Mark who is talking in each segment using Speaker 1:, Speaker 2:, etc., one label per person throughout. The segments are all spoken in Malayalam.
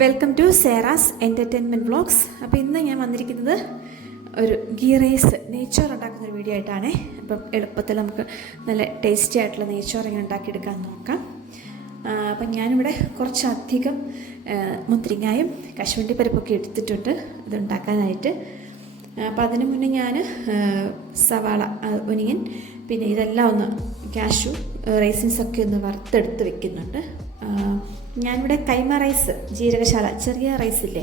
Speaker 1: വെൽക്കം ടു സേറാസ് എന്റർടൈൻമെന്റ് വ്ളോഗ്സ് അപ്പോൾ ഇന്ന് ഞാൻ വന്നിരിക്കുന്നത് ഒരു ഗീ റൈസ് നെയ്ച്ചോറ് ഉണ്ടാക്കുന്ന ഒരു വീഡിയോ ആയിട്ടാണ്. അപ്പം എളുപ്പത്തിൽ നമുക്ക് നല്ല ടേസ്റ്റി ആയിട്ടുള്ള നെയ്ച്ചോറ് ഇങ്ങനെ ഉണ്ടാക്കിയെടുക്കാൻ നോക്കാം. അപ്പം ഞാനിവിടെ കുറച്ചധികം മുന്തിരിങ്ങായും കശുവണ്ടി പരിപ്പൊക്കെ എടുത്തിട്ടുണ്ട്. ഇതുണ്ടാക്കാനായിട്ട് അപ്പം അതിന് മുന്നേ ഞാൻ സവാള ഒനിയൻ പിന്നെ ഇതെല്ലാം ഒന്ന് കാഷു റൈസിൻസൊക്കെ ഒന്ന് വറുത്തെടുത്ത് വെക്കുന്നുണ്ട്. ഞാനിവിടെ കൈമ റൈസ് ജീരകശാല ചെറിയ റൈസില്ലേ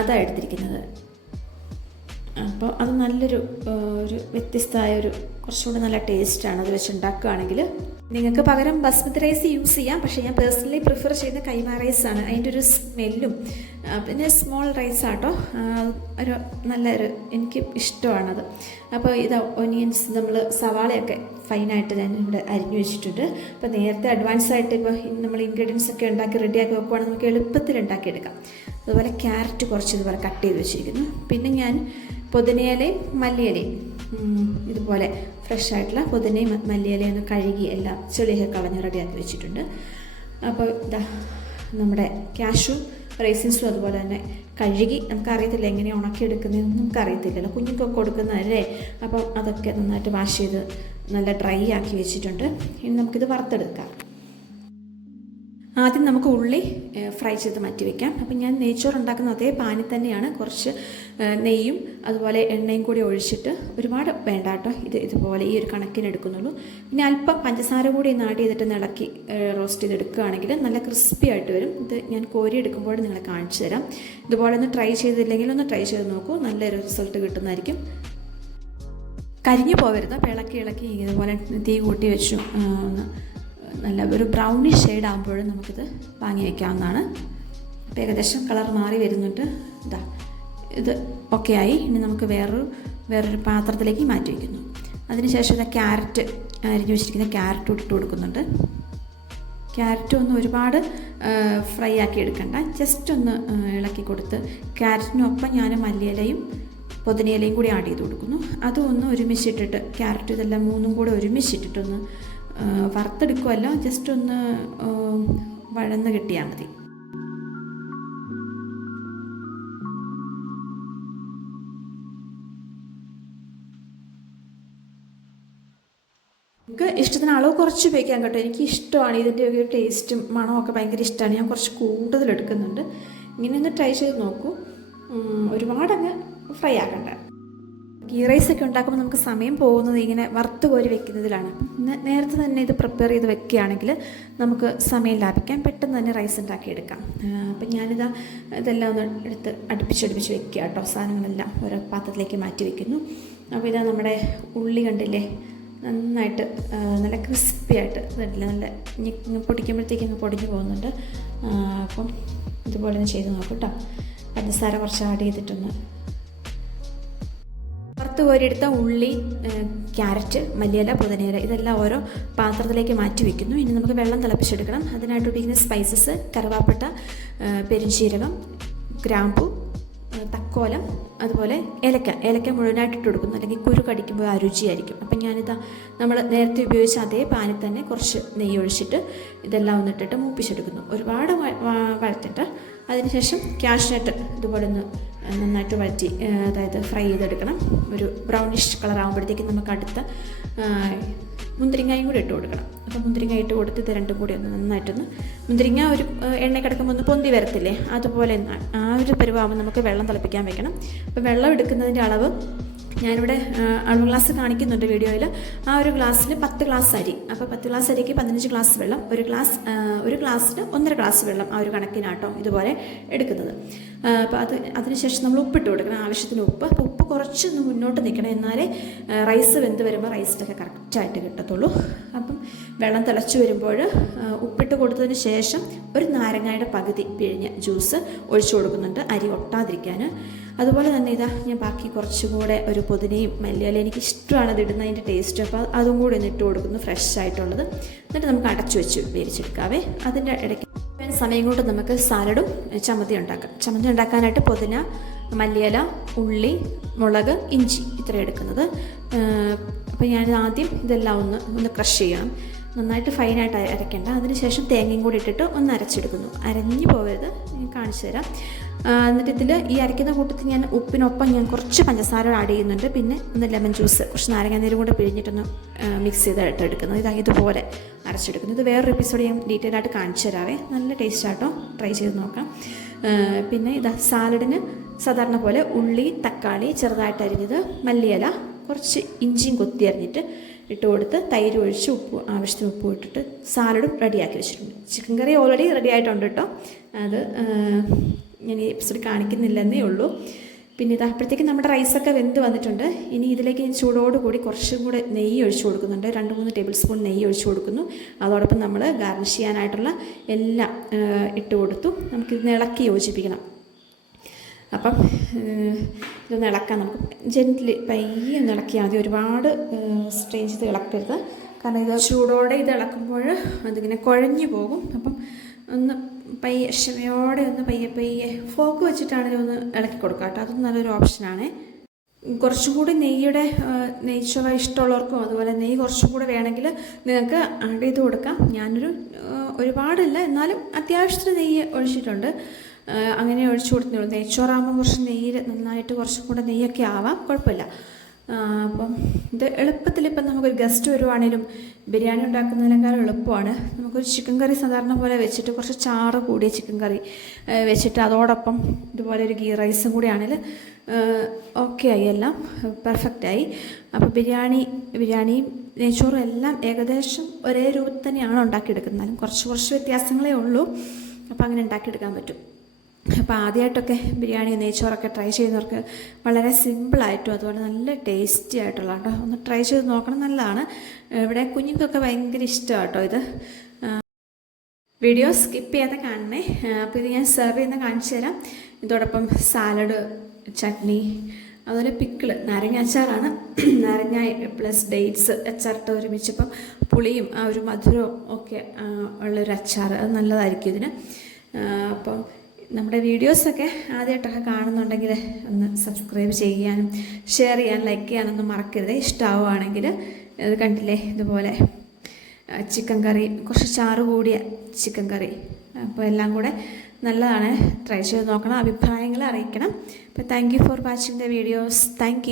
Speaker 1: അതാ എടുത്തിരിക്കുന്നത്. അപ്പോൾ അത് നല്ലൊരു ഒരു വ്യത്യസ്തമായ ഒരു കുറച്ചുകൂടി നല്ല ടേസ്റ്റാണ് അത് വെച്ച് ഉണ്ടാക്കുകയാണെങ്കിൽ നിങ്ങൾക്ക് പകരം ബസ്മതി റൈസ് യൂസ് ചെയ്യാം പക്ഷേ ഞാൻ പേഴ്സണലി പ്രിഫർ ചെയ്യുന്ന കൈമ റൈസാണ്. അതിന്റെ ഒരു സ്മെല്ലും പിന്നെ സ്മോൾ റൈസ് ആട്ടോ ഒരു നല്ലൊരു എനിക്ക് ഇഷ്ടമാണത്. അപ്പോൾ ഇത് ഒനിയൻസ് നമ്മൾ സവാളയൊക്കെ ഫൈനായിട്ട് ഞാൻ ഇവിടെ അരിഞ്ഞു വെച്ചിട്ടുണ്ട്. അപ്പോൾ നേരത്തെ അഡ്വാൻസ് ആയിട്ട് ഇപ്പോൾ നമ്മൾ ഇൻഗ്രീഡിയൻസ് ഒക്കെ ഉണ്ടാക്കി റെഡിയാക്കി വെക്കുവാണെങ്കിൽ നമുക്ക് എളുപ്പത്തിൽ ഉണ്ടാക്കിയെടുക്കാം. അതുപോലെ ക്യാരറ്റ് കുറച്ച് ഇതുപോലെ കട്ട് ചെയ്ത് വെച്ചിരിക്കുന്നു. പിന്നെ ഞാൻ പുതിനയിലയും മല്ലിയിലയും ഇതുപോലെ ഫ്രഷ് ആയിട്ടുള്ള പുതിനയും മല്ലിയിലയും ഒന്ന് കഴുകി എല്ലാം ചെളിയൊക്കെ കളഞ്ഞ് റെഡിയാക്കി വെച്ചിട്ടുണ്ട്. അപ്പോൾ ഇതാ നമ്മുടെ ക്യാഷും റൈസിൻസും അതുപോലെ തന്നെ കഴുകി. നമുക്കറിയത്തില്ല എങ്ങനെ ഉണക്കിയെടുക്കുന്നതെന്ന് നമുക്കറിയത്തില്ലല്ലോ. കുഞ്ഞുങ്ങൾക്ക് കൊടുക്കുന്നതല്ലേ? അപ്പം അതൊക്കെ നന്നായിട്ട് വാഷ് ചെയ്ത് നല്ല ഡ്രൈ ആക്കി വെച്ചിട്ടുണ്ട്. ഇനി നമുക്കിത് വറുത്തെടുക്കാം. ആദ്യം നമുക്ക് ഉള്ളി ഫ്രൈ ചെയ്ത് മാറ്റി വെക്കാം. അപ്പം ഞാൻ നെയ്ച്ചോറ് ഉണ്ടാക്കുന്ന അതേ പാനിൽ തന്നെയാണ് കുറച്ച് നെയ്യും അതുപോലെ എണ്ണയും കൂടി ഒഴിച്ചിട്ട് ഒരുപാട് വേണ്ട കേട്ടോ. ഇത് ഇതുപോലെ ഈ ഒരു കണക്കിന് എടുക്കുന്നുള്ളൂ. പിന്നെ അല്പം പഞ്ചസാര കൂടി ഒന്ന് ആഡ് ചെയ്തിട്ട് ഇളക്കി റോസ്റ്റ് റോസ്റ്റ് ചെയ്തെടുക്കുകയാണെങ്കിൽ നല്ല ക്രിസ്പി ആയിട്ട് വരും. ഇത് ഞാൻ കോരി എടുക്കുമ്പോൾ നിങ്ങളെ കാണിച്ചു തരാം. ഇതുപോലെ ഒന്ന് ട്രൈ ചെയ്തില്ലെങ്കിൽ ഒന്ന് ട്രൈ ചെയ്ത് നോക്കൂ. നല്ലൊരു റിസൾട്ട് കിട്ടുന്നതായിരിക്കും. കരിഞ്ഞു പോകരുത് ഇളക്കി ഇളക്കി ഇതുപോലെ തീ കൂട്ടി വെച്ചു. നല്ല ഒരു ബ്രൗണിഷ് ഷെയ്ഡ് ആകുമ്പോഴും നമുക്കിത് വാങ്ങി വയ്ക്കാവുന്നതാണ് അപ്പോൾ ഏകദേശം കളർ മാറി വരുന്നുണ്ട്. ഇതാ ഇത് ഓക്കെ ആയി. ഇനി നമുക്ക് വേറൊരു വേറൊരു പാത്രത്തിലേക്ക് മാറ്റി വയ്ക്കുന്നു അതിനുശേഷം ഇതാ ക്യാരറ്റ് അരിഞ്ഞു വെച്ചിരിക്കുന്ന ക്യാരറ്റ് ഇട്ട് കൊടുക്കുന്നുണ്ട്. ക്യാരറ്റ് ഒന്ന് ഒരുപാട് ഫ്രൈ ആക്കി എടുക്കണ്ട. ജസ്റ്റ് ഒന്ന് ഇളക്കി കൊടുത്ത്. ക്യാരറ്റിനൊപ്പം ഞാൻ മല്ലിയിലയും പുതിനയിലയും കൂടി ആഡ് ചെയ്ത് കൊടുക്കുന്നു. അതും ഒന്ന് ഒരുമിച്ചിട്ടിട്ട് ക്യാരറ്റ് ഇതെല്ലാം മൂന്നും കൂടെ ഒരുമിച്ചിട്ടിട്ടൊന്ന് വറുത്തെടുക്കുമല്ല ജസ്റ്റ് ഒന്ന് വഴന്ന് കിട്ടിയാൽ മതി. എനിക്ക് ഇഷ്ടത്തിന് അളവ് കുറച്ച് ഉപയോഗിക്കാൻ കേട്ടോ. എനിക്ക് ഇഷ്ടമാണ്. ഇതിന്റെ ഒരു ടേസ്റ്റും മണമൊക്കെ ഭയങ്കര ഇഷ്ടമാണ്. ഞാൻ കുറച്ച് കൂടുതൽ എടുക്കുന്നുണ്ട്. ഇങ്ങനെ ഒന്ന് ട്രൈ ചെയ്ത് നോക്കൂ. ഒരുപാടങ്ങ് ഫ്രൈ ആക്കണ്ട? ഗീ റൈസ് ഒക്കെ ഉണ്ടാക്കുമ്പോൾ നമുക്ക് സമയം പോകുന്നത് ഇങ്ങനെ വറുത്ത് കോരി വെക്കുന്നതിലാണ്. നേരത്തെ തന്നെ ഇത് പ്രിപ്പയർ ചെയ്ത് വെക്കുകയാണെങ്കിൽ നമുക്ക് സമയം ലാഭിക്കാം പെട്ടെന്ന് തന്നെ റൈസ് ഉണ്ടാക്കിയെടുക്കാം. അപ്പം ഞാനിതാ ഇതെല്ലാം ഒന്ന് എടുത്ത് അടുപ്പിച്ചടുപ്പിച്ച് വെക്കുക കേട്ടോ. സാധനങ്ങളെല്ലാം ഓരോ പാത്രത്തിലേക്ക് മാറ്റി വെക്കുന്നു. അപ്പോൾ ഇതാ നമ്മുടെ ഉള്ളി കണ്ടില്ലേ? നന്നായിട്ട് നല്ല ക്രിസ്പി ആയിട്ട് വരില്ല നല്ല പൊടിക്കുമ്പോഴത്തേക്ക് പൊടിഞ്ഞു പോകുന്നുണ്ട്. അപ്പം ഇതുപോലെ ഒന്ന് ചെയ്ത് നോക്കൂ കേട്ടോ. പഞ്ചസാര കുറച്ച് ആഡ് ചെയ്തിട്ടൊന്ന് വറുത്ത് കോരിയെടുത്ത ഉള്ളി ക്യാരറ്റ് മല്ലിയില പുതിനയില ഇതെല്ലാം ഓരോ പാത്രത്തിലേക്ക് മാറ്റി വെക്കുന്നു. ഇനി നമുക്ക് വെള്ളം തിളപ്പിച്ചെടുക്കണം. അതിനായിട്ട് ഉപയോഗിക്കുന്ന സ്പൈസസ് കറുവാപ്പട്ട പെരുംജീരകം ഗ്രാമ്പു തക്കോലം അതുപോലെ ഏലക്ക. ഏലക്ക മുഴുവനായിട്ട് ഇട്ട് കൊടുക്കുന്നു. അല്ലെങ്കിൽ കുരു കടിക്കുമ്പോൾ ആ രുചിയായിരിക്കും അപ്പം ഞാനിതാ നമ്മൾ നേരത്തെ ഉപയോഗിച്ച അതേ പാനിൽ തന്നെ കുറച്ച് നെയ്യ് ഒഴിച്ചിട്ട് ഇതെല്ലാം ഒന്നിട്ടിട്ട് മൂപ്പിച്ചെടുക്കുന്നു. ഒരുപാട് വ- വ- വഴറ്റിട്ട് അതിനുശേഷം ക്യാഷ്നട്ട് ഇതുപോലെ ഒന്ന് നന്നായിട്ട് വഴറ്റി അതായത് ഫ്രൈ ചെയ്തെടുക്കണം. ഒരു ബ്രൗണിഷ് കളർ ആകുമ്പോഴത്തേക്കും നമുക്ക് അടുത്ത മുന്തിരിങ്ങയും കൂടി ഇട്ട് കൊടുക്കണം. അപ്പോൾ മുന്തിരിങ്ങ ഇട്ട് കൊടുത്ത് ഇത് രണ്ടും കൂടി ഒന്ന് നന്നായിട്ടൊന്ന് മുന്തിരിങ്ങ ഒരു എണ്ണ കിടക്കുമ്പോൾ ഒന്ന് പൊന്തി വരത്തില്ലേ? അതുപോലെ ആ ഒരു പരുവാകുമ്പോൾ നമുക്ക് വെള്ളം തിളപ്പിക്കാൻ വെക്കണം. അപ്പോൾ വെള്ളം എടുക്കുന്നതിന്റെ അളവ് ഞാനിവിടെ അളവ് ഗ്ലാസ് കാണിക്കുന്നുണ്ട് വീഡിയോയിൽ ആ ഒരു ഗ്ലാസ്സിൽ പത്ത് ഗ്ലാസ് അരി. അപ്പോൾ പത്ത് ഗ്ലാസ് അരിക്ക് പതിനഞ്ച് ഗ്ലാസ് വെള്ളം ഒരു ഗ്ലാസ് ഒരു ഗ്ലാസ്സിന് ഒന്നര ഗ്ലാസ് വെള്ളം ആ ഒരു കണക്കിനാട്ടോ ഇതുപോലെ എടുക്കുന്നത്. അപ്പോൾ അത് അതിനുശേഷം നമ്മൾ ഉപ്പിട്ട് കൊടുക്കണം. ആവശ്യത്തിന് ഉപ്പ്. അപ്പോൾ ഉപ്പ് കുറച്ചൊന്ന് മുന്നോട്ട് നിൽക്കണം. എന്നാലേ റൈസ് വെന്ത് വരുമ്പോൾ റൈസിലൊക്കെ കറക്റ്റായിട്ട് കിട്ടത്തുള്ളൂ. അപ്പം വെള്ളം തിളച്ച് വരുമ്പോൾ ഉപ്പിട്ട് കൊടുത്തതിന് ശേഷം ഒരു നാരങ്ങയുടെ പകുതി പിഴിഞ്ഞ് ജ്യൂസ് ഒഴിച്ചു കൊടുക്കുന്നുണ്ട് അരി ഒട്ടാതിരിക്കാൻ. അതുപോലെ തന്നെ ഇതാ ഞാൻ ബാക്കി കുറച്ചുകൂടെ ഒരു പുതിനയും മല്ലിയില എനിക്ക് ഇഷ്ടമാണ് ഇത് ഇടുന്ന അതിന്റെ ടേസ്റ്റ് അപ്പോൾ അതും കൂടി ഒന്ന് ഇട്ട് കൊടുക്കുന്നു ഫ്രഷ് ആയിട്ടുള്ളത്. എന്നിട്ട് നമുക്ക് അടച്ചു വെച്ച് വേവിച്ചെടുക്കാവേ. അതിന്റെ ഇടയ്ക്ക് സമയം കൊണ്ട് നമുക്ക് സാലഡും ചമ്മന്തി ഉണ്ടാക്കാം. ചമ്മന്തി ഉണ്ടാക്കാനായിട്ട് പുതിന മല്ലിയില ഉള്ളി മുളക് ഇഞ്ചി ഇത്രയും എടുക്കുന്നത്. അപ്പോൾ ഞാൻ ആദ്യം ഇതെല്ലാം ഒന്ന് ഒന്ന് ക്രഷ് ചെയ്യണം. നന്നായിട്ട് ഫൈനായിട്ട് അരയ്ക്കേണ്ട. അതിനുശേഷം തേങ്ങയും കൂടി ഇട്ടിട്ട് ഒന്ന് അരച്ചെടുക്കുന്നു. അരഞ്ഞു പോകരുത്. കാണിച്ചു തരാം. എന്നിട്ട് ഇതിൽ ഈ അരയ്ക്കുന്ന കൂട്ടത്തിൽ ഞാൻ ഉപ്പിനൊപ്പം ഞാൻ കുറച്ച് പഞ്ചസാര ആഡ് ചെയ്യുന്നുണ്ട്. പിന്നെ ഒന്ന് ലെമൺ ജ്യൂസ് കുറച്ച് നാരങ്ങാനീരും കൂടെ പിഴിഞ്ഞിട്ടൊന്ന് മിക്സ് ചെയ്തിട്ട് എടുക്കുന്നു. ഇതാ ഇതുപോലെ അരച്ചെടുക്കുന്നു. ഇത് വേറൊരു എപ്പിസോഡ് ഞാൻ ഡീറ്റെയിൽ ആയിട്ട് കാണിച്ചു തരാവേ. നല്ല ടേസ്റ്റ് ആട്ടോ. ട്രൈ ചെയ്ത് നോക്കാം. പിന്നെ ഇതാ സാലഡിന് സാധാരണ പോലെ ഉള്ളി തക്കാളി ചെറുതായിട്ട് അരിഞ്ഞത് മല്ലിയില കുറച്ച് ഇഞ്ചിയും കൊത്തി അരിഞ്ഞിട്ട് ഇട്ട് കൊടുത്ത് തൈര് ഒഴിച്ച് ഉപ്പ് ആവശ്യത്തിന് ഉപ്പ് ഇട്ടിട്ട് സാലഡും റെഡിയാക്കി വെച്ചിട്ടുണ്ട്. ചിക്കൻ കറി ഓൾറെഡി റെഡി ആയിട്ടുണ്ട് കേട്ടോ അത് ഞാൻ ഈ എപ്പിസോഡ് കാണിക്കുന്നില്ലെന്നേ ഉള്ളൂ. പിന്നെ ഇത് അപ്പോഴത്തേക്കും നമ്മുടെ റൈസൊക്കെ വെന്ത് വന്നിട്ടുണ്ട്. ഇനി ഇതിലേക്ക് ഞാൻ ചൂടോടുകൂടി കുറച്ചും കൂടെ നെയ്യ് ഒഴിച്ചു കൊടുക്കുന്നുണ്ട്. രണ്ട് മൂന്ന് ടേബിൾ സ്പൂൺ നെയ്യ് ഒഴിച്ചു കൊടുക്കുന്നു. അതോടൊപ്പം നമ്മൾ ഗാർണിഷ് ചെയ്യാനായിട്ടുള്ള എല്ലാം ഇട്ട് കൊടുത്തു. നമുക്കിത് ഇളക്കി യോജിപ്പിക്കണം. അപ്പം ഇതൊന്ന് ഇളക്കാൻ നമുക്ക് ജെന്റ്ലി പയ്യെ ഒന്ന് ഇളക്കിയാൽ മതി. ഒരുപാട് സ്ട്രെയിൻ ചെയ്ത് ഇളക്കരുത്. കാരണം ഇത് ചൂടോടെ ഇത് ഇളക്കുമ്പോൾ അതിങ്ങനെ കുഴഞ്ഞു പോകും. അപ്പം ഒന്ന് പയ്യെ ക്ഷമയോടെ ഒന്ന് പയ്യെ പയ്യെ ഫോക്ക് വെച്ചിട്ടാണെങ്കിലും ഒന്ന് ഇളക്കി കൊടുക്കുക കേട്ടോ. അതും നല്ലൊരു ഓപ്ഷനാണ് കുറച്ചും കൂടി നെയ്യുടെ നെയ്ച്ചവ ഇഷ്ടമുള്ളവർക്കും അതുപോലെ നെയ്യ് കുറച്ചും കൂടെ വേണമെങ്കിൽ നിങ്ങൾക്ക് ആഡ് ചെയ്ത് കൊടുക്കാം. ഞാനൊരു ഒരുപാടില്ല എന്നാലും അത്യാവശ്യത്തിന് നെയ്യ് ഒഴിച്ചിട്ടുണ്ട്. അങ്ങനെ ഒഴിച്ചു കൊടുത്തുള്ളൂ നെയ്ച്ചോറാകുമ്പോൾ കുറച്ച് നെയ്യ് നന്നായിട്ട് കുറച്ചും കൂടെ നെയ്യൊക്കെ ആവാം. കുഴപ്പമില്ല. അപ്പം ഇത് എളുപ്പത്തിൽ ഇപ്പം നമുക്കൊരു ഗസ്റ്റ് വരുവാണേലും ബിരിയാണി ഉണ്ടാക്കുന്നതിനേക്കാൾ എളുപ്പമാണ്. നമുക്കൊരു ചിക്കൻ കറി സാധാരണ പോലെ വെച്ചിട്ട് കുറച്ച് ചാറ് കൂടിയ ചിക്കൻ കറി വെച്ചിട്ട് അതോടൊപ്പം ഇതുപോലെ ഒരു ഗീ റൈസും കൂടി ആണെങ്കിൽ ഓക്കെ ആയി എല്ലാം പെർഫെക്റ്റായി അപ്പോൾ ബിരിയാണി ബിരിയാണിയും നെയ്ച്ചോറും എല്ലാം ഏകദേശം ഒരേ രൂപത്തിൽ തന്നെയാണ് ഉണ്ടാക്കിയെടുക്കുന്നത്. കുറച്ച് കുറച്ച് വ്യത്യാസങ്ങളേ ഉള്ളൂ. അപ്പോൾ അങ്ങനെ ഉണ്ടാക്കിയെടുക്കാൻ പറ്റും. അപ്പോൾ ആദ്യമായിട്ടൊക്കെ ബിരിയാണി നെയ്ച്ചോറൊക്കെ ട്രൈ ചെയ്യുന്നവർക്ക് വളരെ സിമ്പിളായിട്ടും അതുപോലെ നല്ല ടേസ്റ്റി ആയിട്ടുള്ള കേട്ടോ. ഒന്ന് ട്രൈ ചെയ്ത് നോക്കണം നല്ലതാണ്. ഇവിടെ കുഞ്ഞുങ്ങൾക്കൊക്കെ ഭയങ്കര ഇഷ്ടമാണ് കേട്ടോ ഇത് വീഡിയോ സ്കിപ്പ് ചെയ്യാതെ കാണണേ. അപ്പോൾ ഇത് ഞാൻ സെർവ് ചെയ്യുന്ന കാണിച്ചു തരാം. ഇതോടൊപ്പം സാലഡ് ചട്നി അതുപോലെ പിക്കിൾ നാരങ്ങ അച്ചാറാണ്. നാരങ്ങ പ്ലസ് ഡേറ്റ്സ് അച്ചാറിട്ട് ഒരുമിച്ചപ്പം പുളിയും ആ ഒരു മധുരവും ഒക്കെ ഉള്ളൊരു അച്ചാർ അത് നല്ലതായിരിക്കും ഇതിന്. അപ്പം നമ്മുടെ വീഡിയോസൊക്കെ ആദ്യമായിട്ടൊക്കെ കാണുന്നുണ്ടെങ്കിൽ ഒന്ന് സബ്സ്ക്രൈബ് ചെയ്യാനും ഷെയർ ചെയ്യാനും ലൈക്ക് ചെയ്യാനൊന്നും മറക്കരുത്. ഇഷ്ടമാവുകയാണെങ്കിൽ ഇത് കണ്ടില്ലേ? ഇതുപോലെ ചിക്കൻ കറി കുറച്ച് ചാറ് കൂടിയ ചിക്കൻ കറി അപ്പോൾ എല്ലാം കൂടെ നല്ലതാണ്. ട്രൈ ചെയ്ത് നോക്കണം. അഭിപ്രായങ്ങൾ അറിയിക്കണം. അപ്പോൾ thank you for watching the videos thank